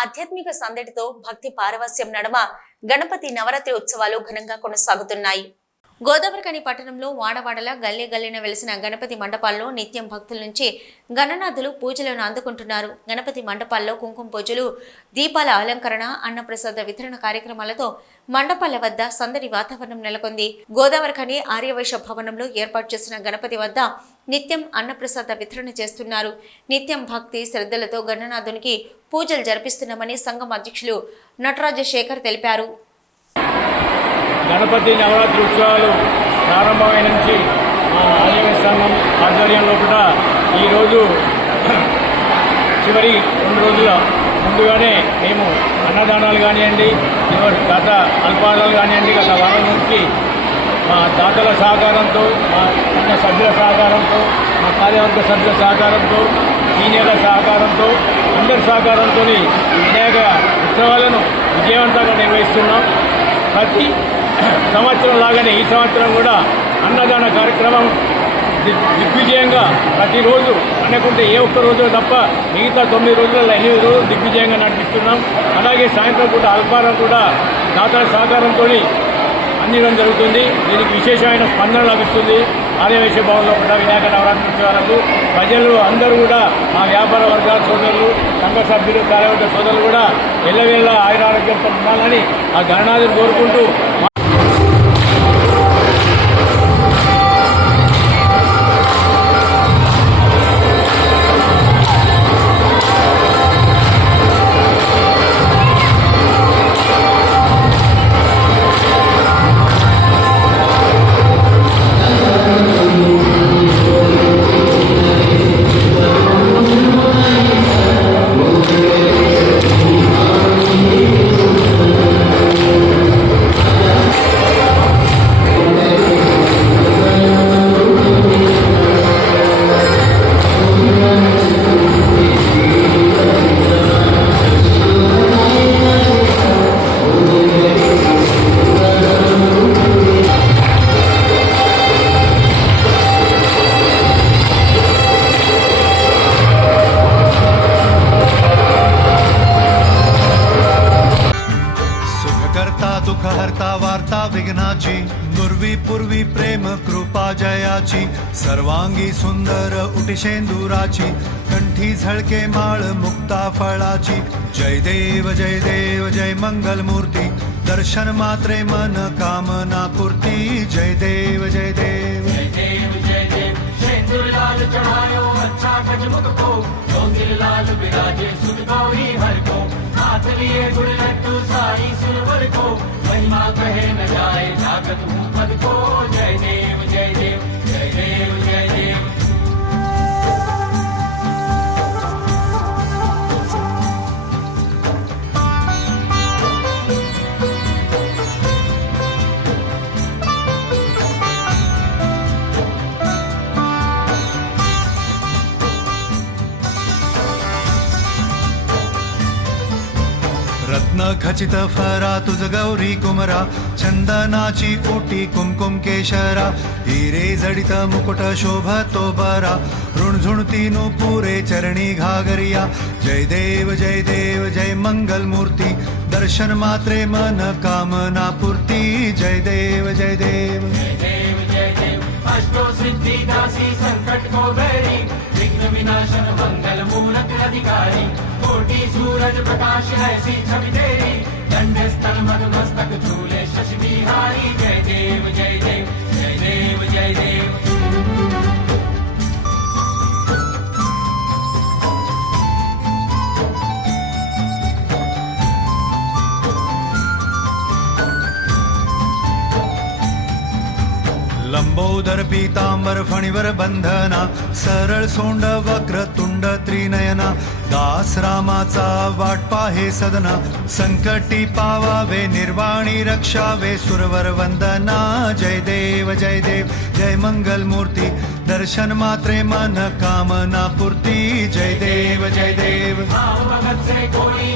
ఆధ్యాత్మిక సందడితో భక్తి పారవస్యం నడమ గణపతి నవరాత్రి ఉత్సవాలు ఘనంగా కొనసాగుతున్నాయి. గోదావరిఖని పట్టణంలో వాడవాడల గల్లీ గల్లీన వెలిసిన గణపతి మండపాల్లో నిత్యం భక్తుల నుంచి గణనాథులు పూజలను అందుకుంటున్నారు. గణపతి మండపాల్లో కుంకుమ పూజలు, దీపాల అలంకరణ, అన్నప్రసాద వితరణ కార్యక్రమాలతో మండపాల వద్ద సందడి వాతావరణం నెలకొంది. గోదావరిఖని ఆర్యవైశ్య భవనంలో ఏర్పాటు చేసిన గణపతి వద్ద నిత్యం అన్నప్రసాద వితరణ చేస్తున్నారు. నిత్యం భక్తి శ్రద్ధలతో గణనాథునికి పూజలు జరిపిస్తున్నామని సంఘం అధ్యక్షులు నటరాజశేఖర్ తెలిపారు. గణపతి నవరాత్రి ఉత్సవాలు ప్రారంభమైన నుంచి ఆర్యవైశ్య సంఘం ఆధ్వర్యంలో కూడా ఈరోజు చివరి 2 రోజుల ముందుగానే మేము అన్నదానాలు కానివ్వండి, గత అల్పాహారాలు కానివ్వండి, గత వారం నుంచి మా దాతల సహకారంతో, మా అన్న సభ్యుల సహకారంతో, మా కార్యవర్గ సభ్యుల సహకారంతో, సీనియర్ల సహకారంతో, అందరి సహకారంతో వినాయక ఉత్సవాలను విజయవంతంగా నిర్వహిస్తున్నాం. ప్రతి సంవత్సరం లాగానే ఈ సంవత్సరం కూడా అన్నదాన కార్యక్రమం దిగ్విజయంగా ప్రతిరోజు అనుకుంటే ఏ ఒక్క రోజు తప్ప మిగతా 9 రోజులలో 8 రోజులు దిగ్విజయంగా నడిపిస్తున్నాం. అలాగే సాయంత్రం పూట అల్పాహారం కూడా దాతల సహకారంతో అందించడం జరుగుతుంది. దీనికి విశేషమైన స్పందన లభిస్తుంది. ఆర్యవైశ్య భవన్లో కూడా వినాయక నవరాత్రి ఉత్సవాలకు ప్రజలు అందరూ కూడా మా వ్యాపార వర్గాల సోదరులు, సంఘ సభ్యులు, కార్యవర్గ సోదరులు కూడా ఎల్లవేళ ఆయురారోగ్యంతో ఉండాలని ఆ గణనాథుని కోరుకుంటూ दुःखहर्ता वार्ता विघ्नाची, नुर्वी पूर्वी प्रेम कृपा जयाची, सर्वांगी सुंदर उटिशेंदुराची, कंठी झळके माळ मुक्ता फळाची. जय देव जय मंगल मूर्ती, दर्शन मात्रे मन कामना पूर्ती. जय देव जय देव शेंदूर लाल चढ़ायो अच्छा गजमुख को, डोंगिर लाल बिराजे सुन गौरी हर को, हाथ लिए गुड़ लड्डू साई सुरवर को, महिमा कहे न जाए जागत हूँ पद को. जय देव जय देव जय देव जय देव. रत्न खचित फरा तुझ गौरी कुमरा, चंदनाची ओटी कुमकुम केशरा, हिरे जडित मुकुट शोभतो बरा, ऋणझुणती पुरे चरणी घागरिया. जय देव जय मंगल मूर्ती, दर्शन मात्रे मन कामना पूर्ती. जय देव जय देव जय देव जय देव. अष्टो सिद्धि दासी संकट को बैरी, विघ्न विनाशन मंगल मूरत अधिकारी, कोटि सूरज प्रकाश ऐसी छवि तेरी, दंड स्थल मस्तक झूले शशि बिहारी. जय देव जय देव जय देव जय देव. लंबोदर पीतांबर फणिवर बंधना, सरळ सोंड वक्र तुंड त्रिनयना, दास रामाचा वाट पाहे सदना, संकटी पावावे निर्वाणी रक्षावे सुरवर वंदना. जय देव जय मंगल मूर्ती, दर्शन मात्रे मन कामना पूर्ती. जय देव भाव भगत से कोई